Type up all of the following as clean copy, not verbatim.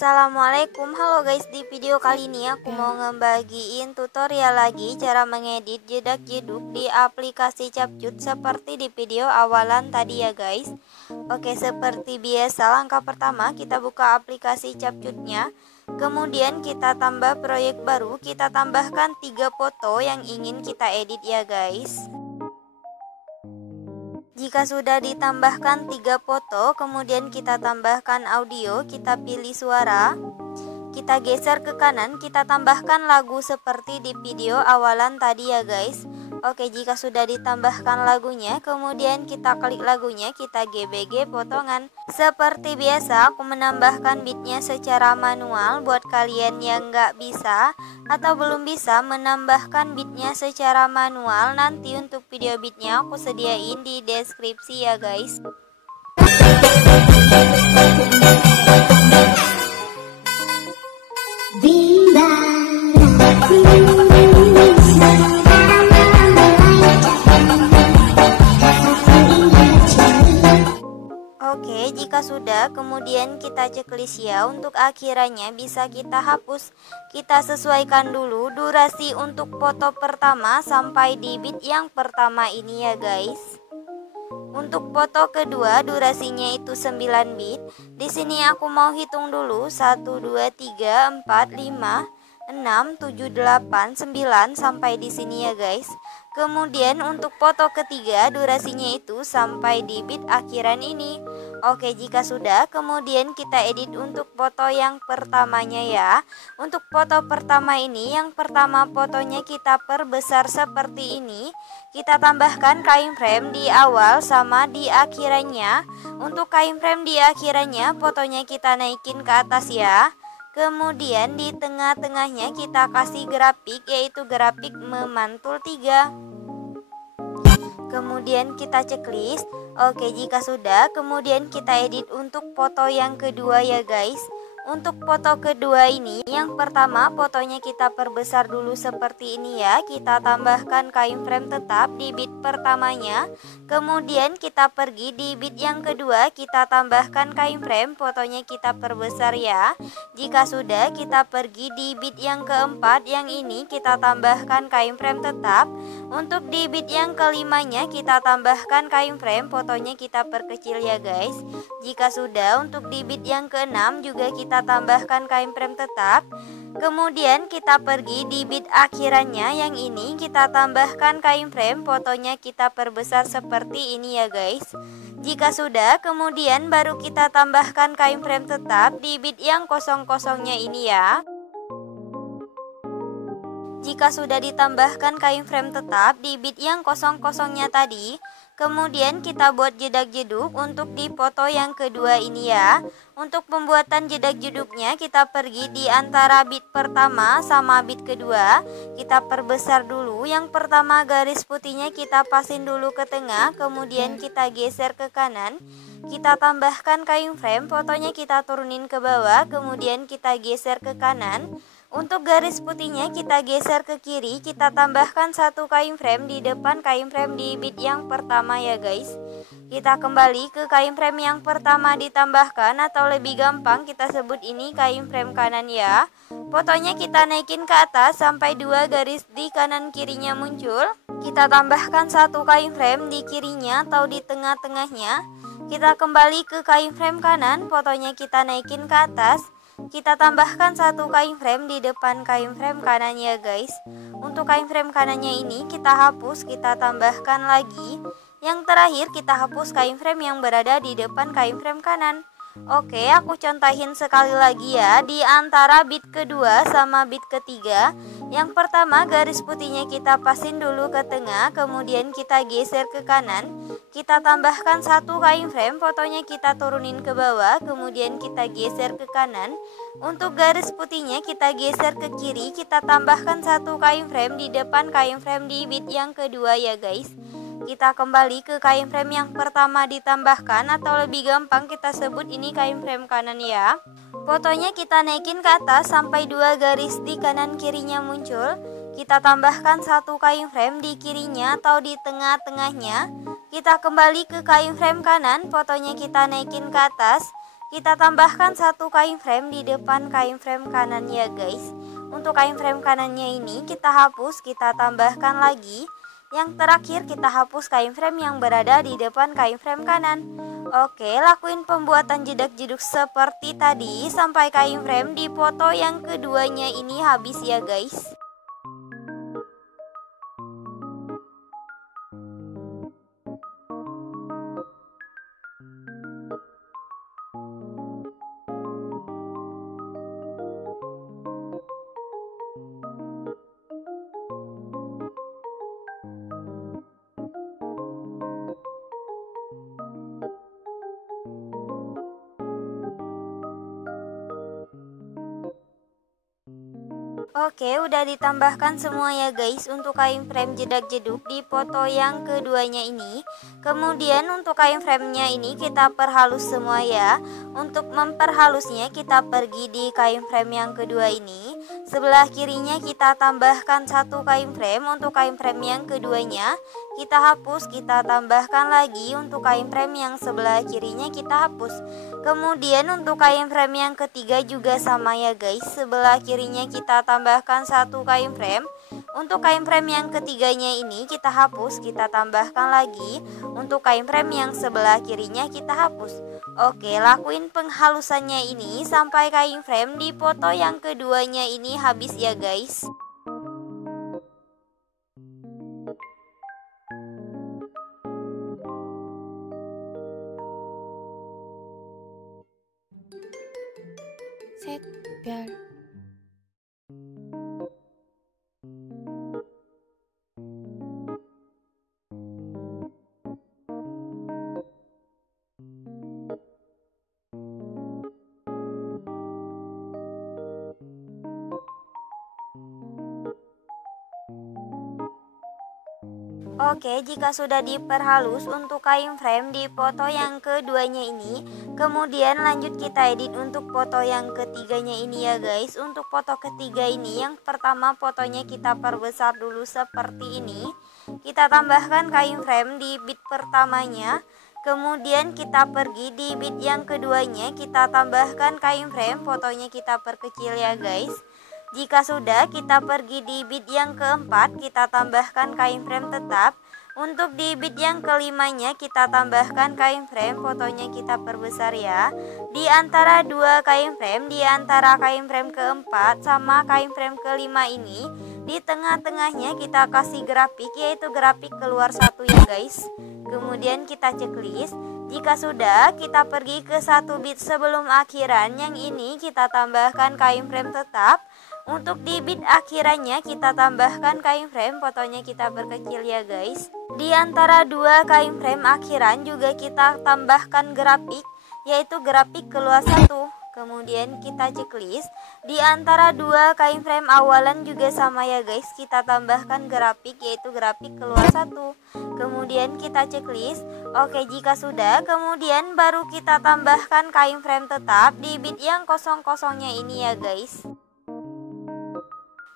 Assalamualaikum, halo guys. Di video kali ini aku mau ngebagiin tutorial lagi cara mengedit jedak-jeduk di aplikasi Capcut seperti di video awalan tadi ya guys. Oke, seperti biasa langkah pertama kita buka aplikasi Capcutnya. Kemudian kita tambah proyek baru, kita tambahkan 3 foto yang ingin kita edit ya guys. Jika sudah ditambahkan 3 foto, kemudian kita tambahkan audio, kita pilih suara, kita geser ke kanan, kita tambahkan lagu seperti di video awalan tadi ya guys. Oke, jika sudah ditambahkan lagunya, kemudian kita klik lagunya, kita gbg potongan. Seperti biasa, aku menambahkan beatnya secara manual. Buat kalian yang nggak bisa atau belum bisa menambahkan beatnya secara manual, nanti untuk video beatnya aku sediain di deskripsi ya guys. Oke, jika sudah, kemudian kita checklist ya. Untuk akhirannya bisa kita hapus. Kita sesuaikan dulu durasi untuk foto pertama sampai di beat yang pertama ini ya guys. Untuk foto kedua durasinya itu 9 bit. Di sini aku mau hitung dulu 1 2 3 4 5 6 7 8 9 sampai di sini ya guys. Kemudian untuk foto ketiga durasinya itu sampai di beat akhiran ini. Oke, jika sudah, kemudian kita edit untuk foto yang pertamanya ya. Untuk foto pertama ini, yang pertama fotonya kita perbesar seperti ini. Kita tambahkan keyframe di awal sama di akhirannya. Untuk keyframe di akhirannya fotonya kita naikin ke atas ya. Kemudian di tengah-tengahnya kita kasih grafik, yaitu grafik memantul 3. Kemudian kita checklist. Oke, jika sudah, kemudian kita edit untuk foto yang kedua ya guys. Untuk foto kedua ini, yang pertama fotonya kita perbesar dulu seperti ini ya. Kita tambahkan keyframe tetap di beat pertamanya. Kemudian kita pergi di beat yang kedua, kita tambahkan keyframe, fotonya kita perbesar ya. Jika sudah, kita pergi di beat yang keempat, yang ini kita tambahkan keyframe tetap. Untuk di beat yang kelimanya kita tambahkan keyframe, fotonya kita perkecil ya guys. Jika sudah, untuk di beat yang keenam juga kita tambahkan keyframe tetap. Kemudian kita pergi di beat akhirannya, yang ini kita tambahkan keyframe, fotonya kita perbesar seperti ini ya guys. Jika sudah, kemudian baru kita tambahkan keyframe tetap di beat yang kosong-kosongnya ini ya. Jika sudah ditambahkan keyframe tetap di beat yang kosong-kosongnya tadi, kemudian kita buat jedak-jeduk untuk di foto yang kedua ini ya. Untuk pembuatan jedak-jeduknya kita pergi di antara beat pertama sama beat kedua. Kita perbesar dulu. Yang pertama garis putihnya kita pasin dulu ke tengah, kemudian kita geser ke kanan. Kita tambahkan keyframe, fotonya kita turunin ke bawah, kemudian kita geser ke kanan. Untuk garis putihnya kita geser ke kiri, kita tambahkan 1 keyframe di depan keyframe di beat yang pertama ya guys. Kita kembali ke keyframe yang pertama ditambahkan, atau lebih gampang kita sebut ini keyframe kanan ya. Fotonya kita naikin ke atas sampai 2 garis di kanan kirinya muncul. Kita tambahkan 1 keyframe di kirinya atau di tengah-tengahnya. Kita kembali ke keyframe kanan, fotonya kita naikin ke atas. Kita tambahkan 1 keyframe di depan keyframe kanannya guys. Untuk keyframe kanannya ini kita hapus, kita tambahkan lagi. Yang terakhir kita hapus keyframe yang berada di depan keyframe kanan. Oke, aku contohin sekali lagi ya. Di antara beat kedua sama beat ketiga, yang pertama garis putihnya kita pasin dulu ke tengah, kemudian kita geser ke kanan. Kita tambahkan 1 keyframe, fotonya kita turunin ke bawah, kemudian kita geser ke kanan. Untuk garis putihnya kita geser ke kiri, kita tambahkan 1 keyframe di depan keyframe di beat yang kedua ya guys. Kita kembali ke keyframe yang pertama ditambahkan, atau lebih gampang kita sebut ini keyframe kanan ya. Fotonya kita naikin ke atas sampai 2 garis di kanan kirinya muncul. Kita tambahkan 1 keyframe di kirinya atau di tengah-tengahnya. Kita kembali ke keyframe kanan, fotonya kita naikin ke atas. kita tambahkan satu kain frame di depan kain frame kanan ya guys. Untuk kain frame kanannya ini kita hapus, kita tambahkan lagi. Yang terakhir kita hapus kain frame yang berada di depan kain frame kanan. Oke, lakuin pembuatan jedak-jeduk seperti tadi sampai kain frame di foto yang keduanya ini habis ya guys. Oke, udah ditambahkan semua ya guys untuk kain frame jedak jeduk di foto yang keduanya ini. Kemudian untuk kain framenya ini kita perhalus semua ya. Untuk memperhalusnya kita pergi di kain frame yang kedua ini. Sebelah kirinya kita tambahkan satu kain frame. Untuk kain frame yang keduanya kita hapus, kita tambahkan lagi. Untuk kain frame yang sebelah kirinya kita hapus. Kemudian untuk kain frame yang ketiga juga sama ya guys. Sebelah kirinya kita tambahkan satu kain frame. Untuk kain frame yang ketiganya ini kita hapus, kita tambahkan lagi. Untuk kain frame yang sebelah kirinya kita hapus. Oke, lakuin penghalusannya ini sampai kain frame di foto yang keduanya ini habis ya guys. Set 별 Oke, jika sudah diperhalus untuk kain frame di foto yang keduanya ini, kemudian lanjut kita edit untuk foto yang ketiganya ini ya guys. Untuk foto ketiga ini, yang pertama fotonya kita perbesar dulu seperti ini. Kita tambahkan kain frame di bit pertamanya. Kemudian kita pergi di bit yang keduanya, kita tambahkan kain frame, fotonya kita perkecil ya guys. Jika sudah, kita pergi di bit yang keempat, kita tambahkan kain frame tetap. Untuk di bit yang kelimanya kita tambahkan kain frame, fotonya kita perbesar ya. Di antara dua kain frame, di antara kain frame keempat sama kain frame kelima ini, di tengah-tengahnya kita kasih grafik, yaitu grafik keluar satu ya guys. Kemudian kita checklist. Jika sudah, kita pergi ke satu bit sebelum akhiran, yang ini kita tambahkan kain frame tetap. Untuk di bit akhirannya kita tambahkan kain frame, fotonya kita perkecil ya guys. Di antara dua kain frame akhiran juga kita tambahkan grafik, yaitu grafik keluar satu. Kemudian kita checklist. Di antara dua kain frame awalan juga sama ya guys, kita tambahkan grafik, yaitu grafik keluar satu. Kemudian kita checklist. Oke, jika sudah, kemudian baru kita tambahkan kain frame tetap di bit yang kosong-kosongnya ini ya guys.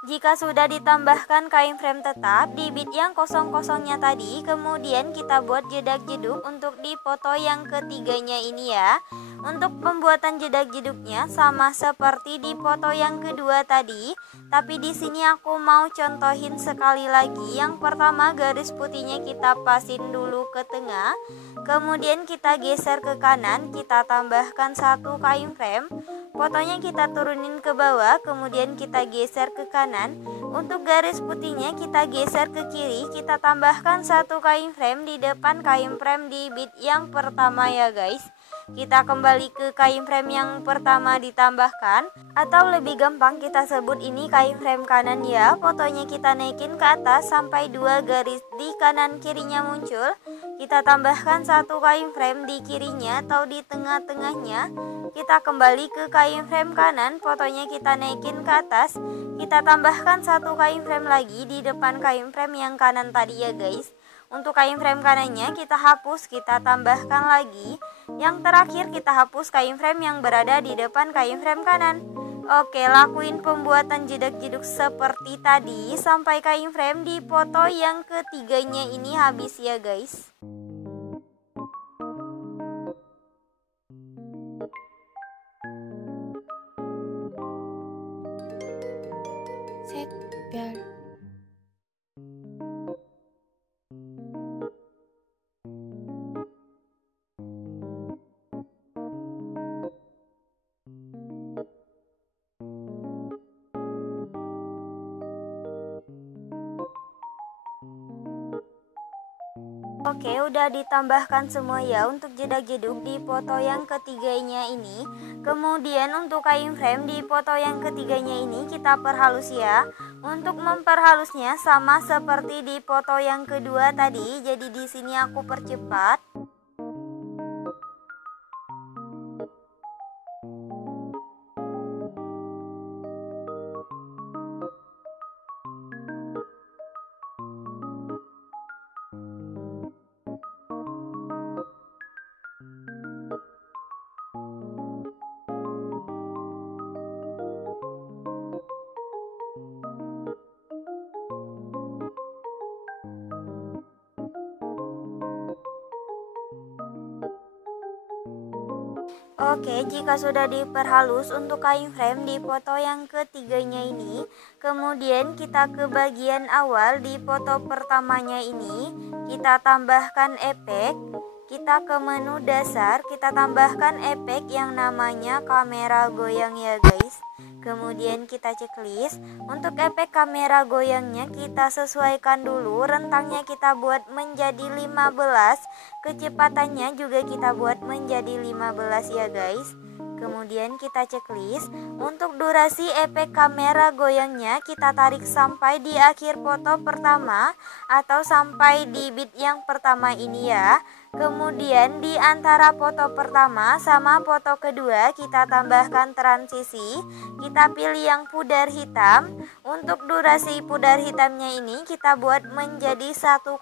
Jika sudah ditambahkan kain frame tetap di bit yang kosong-kosongnya tadi, kemudian kita buat jedak jeduk untuk di foto yang ketiganya ini ya. Untuk pembuatan jedak jeduknya sama seperti di foto yang kedua tadi, tapi di sini aku mau contohin sekali lagi. Yang pertama, garis putihnya kita pasin dulu ke tengah, kemudian kita geser ke kanan, kita tambahkan satu kain frame. Fotonya kita turunin ke bawah, kemudian kita geser ke kanan. Untuk garis putihnya kita geser ke kiri, kita tambahkan satu kain frame di depan kain frame di bit yang pertama ya guys. Kita kembali ke kain frame yang pertama ditambahkan, atau lebih gampang kita sebut ini kain frame kanan ya. Fotonya kita naikin ke atas sampai dua garis di kanan kirinya muncul. Kita tambahkan satu kain frame di kirinya atau di tengah-tengahnya. Kita kembali ke kain frame kanan, fotonya kita naikin ke atas. Kita tambahkan satu kain frame lagi di depan kain frame yang kanan tadi ya guys. Untuk kain frame kanannya kita hapus, kita tambahkan lagi. Yang terakhir kita hapus kain frame yang berada di depan kain frame kanan. Oke, lakuin pembuatan jedak jeduk seperti tadi sampai kain frame di foto yang ketiganya ini habis ya guys. Oke, udah ditambahkan semua ya untuk jedak-jeduk di foto yang ketiganya ini. Kemudian untuk kain frame di foto yang ketiganya ini kita perhalus ya. Untuk memperhalusnya sama seperti di foto yang kedua tadi. Jadi di sini aku percepat. Oke, jika sudah diperhalus untuk kain frame di foto yang ketiganya ini, kemudian kita ke bagian awal di foto pertamanya ini, kita tambahkan efek, kita ke menu dasar, kita tambahkan efek yang namanya kamera goyang ya guys. Kemudian kita checklist. Untuk efek kamera goyangnya kita sesuaikan dulu, rentangnya kita buat menjadi 15, kecepatannya juga kita buat menjadi 15 ya guys. Kemudian kita checklist. Untuk durasi efek kamera goyangnya kita tarik sampai di akhir foto pertama atau sampai di bit yang pertama ini ya. Kemudian di antara foto pertama sama foto kedua kita tambahkan transisi. Kita pilih yang pudar hitam. Untuk durasi pudar hitamnya ini kita buat menjadi 1,0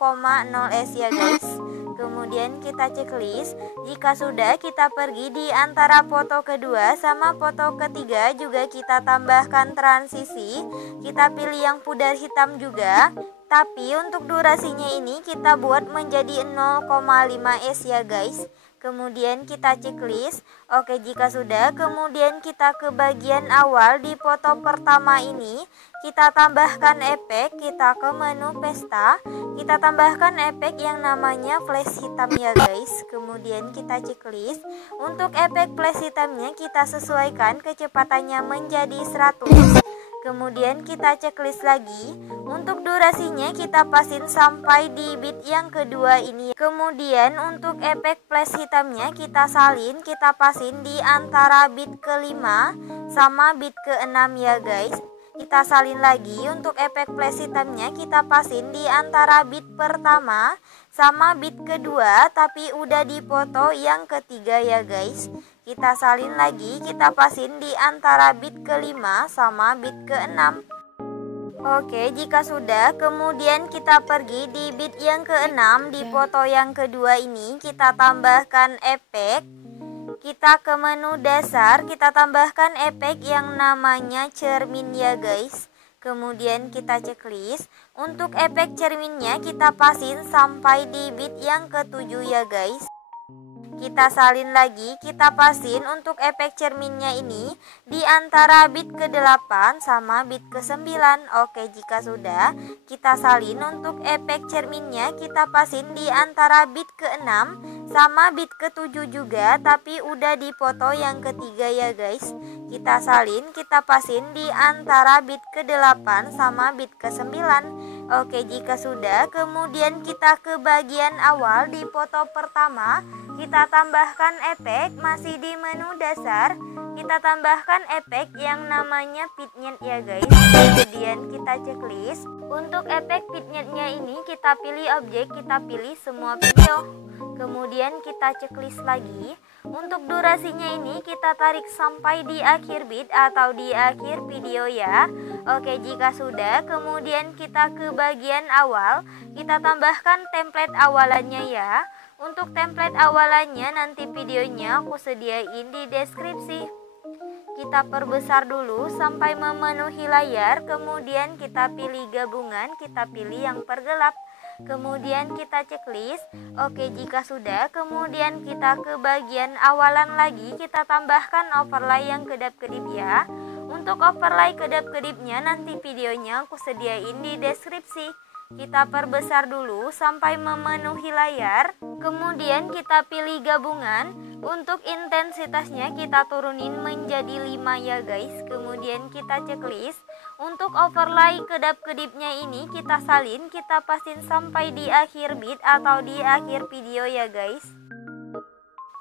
s ya guys. Kemudian kita checklist. Jika sudah, kita pergi di antara foto kedua sama foto ketiga juga kita tambahkan transisi. Kita pilih yang pudar hitam juga. Tapi untuk durasinya ini kita buat menjadi 0,5 s ya guys. Kemudian kita checklist. Oke, jika sudah, kemudian kita ke bagian awal di foto pertama ini. Kita tambahkan efek, kita ke menu pesta. Kita tambahkan efek yang namanya flash hitam ya guys. Kemudian kita checklist. Untuk efek flash hitamnya kita sesuaikan kecepatannya menjadi 100. Kemudian kita checklist lagi. Untuk durasinya kita pasin sampai di bit yang kedua ini. Kemudian untuk efek flash hitamnya kita salin, kita pasin di antara bit ke-5 sama bit ke-6 ya guys. Kita salin lagi. Untuk efek flash hitamnya kita pasin di antara bit pertama sama bit kedua, tapi udah di foto yang ketiga ya guys. Kita salin lagi, kita pasin di antara bit ke-5 sama bit ke-6. Oke, jika sudah, kemudian kita pergi di bit yang ke-6 di foto yang kedua ini, kita tambahkan efek. Kita ke menu dasar, kita tambahkan efek yang namanya cermin ya guys. Kemudian kita checklist. Untuk efek cerminnya kita pasin sampai di bit yang ke-7 ya guys. Kita salin lagi, kita pasin untuk efek cerminnya ini di antara bit ke-8 sama bit ke-9. Oke, jika sudah, kita salin untuk efek cerminnya kita pasin di antara bit ke-6 sama bit ke-7 juga, tapi udah di foto yang ketiga ya guys. Kita salin, kita pasin di antara bit ke-8 sama bit ke-9. Oke, jika sudah, kemudian kita ke bagian awal di foto pertama. Kita tambahkan efek, masih di menu dasar. Kita tambahkan efek yang namanya vignette ya guys. Kemudian kita checklist. Untuk efek vignette-nya ini kita pilih objek, kita pilih semua video. Kemudian kita checklist lagi. Untuk durasinya ini kita tarik sampai di akhir bit atau di akhir video ya. Oke, jika sudah, kemudian kita ke bagian awal. Kita tambahkan template awalannya ya. Untuk template awalannya nanti videonya aku sediain di deskripsi. Kita perbesar dulu sampai memenuhi layar. Kemudian kita pilih gabungan, kita pilih yang pergelap. Kemudian kita checklist. Oke, jika sudah, kemudian kita ke bagian awalan lagi. Kita tambahkan overlay yang kedap-kedip ya. Untuk overlay kedap-kedipnya nanti videonya aku sediain di deskripsi. Kita perbesar dulu sampai memenuhi layar. Kemudian kita pilih gabungan. Untuk intensitasnya kita turunin menjadi 5 ya guys. Kemudian kita checklist. Untuk overlay kedap-kedipnya ini kita salin, kita pasin sampai di akhir bit atau di akhir video ya guys.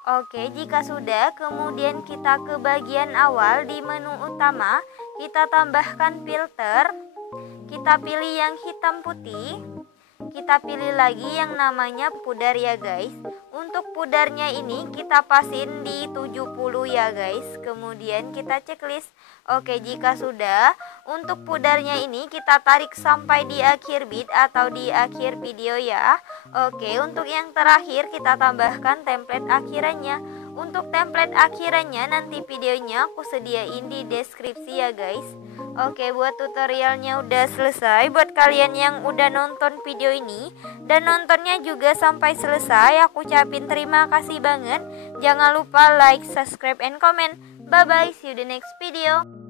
Oke, jika sudah, kemudian kita ke bagian awal di menu utama, kita tambahkan filter, kita pilih yang hitam putih, kita pilih lagi yang namanya pudar ya guys. Untuk pudarnya ini kita pasin di 70 ya guys. Kemudian kita checklist. Oke, jika sudah, untuk pudarnya ini kita tarik sampai di akhir bit atau di akhir video ya. Oke, untuk yang terakhir kita tambahkan template akhirannya. Untuk template akhirannya nanti videonya aku sediain di deskripsi ya guys. Oke, buat tutorialnya udah selesai. Buat kalian yang udah nonton video ini dan nontonnya juga sampai selesai, aku ucapin terima kasih banget. Jangan lupa like, subscribe, and comment. Bye bye, see you the next video.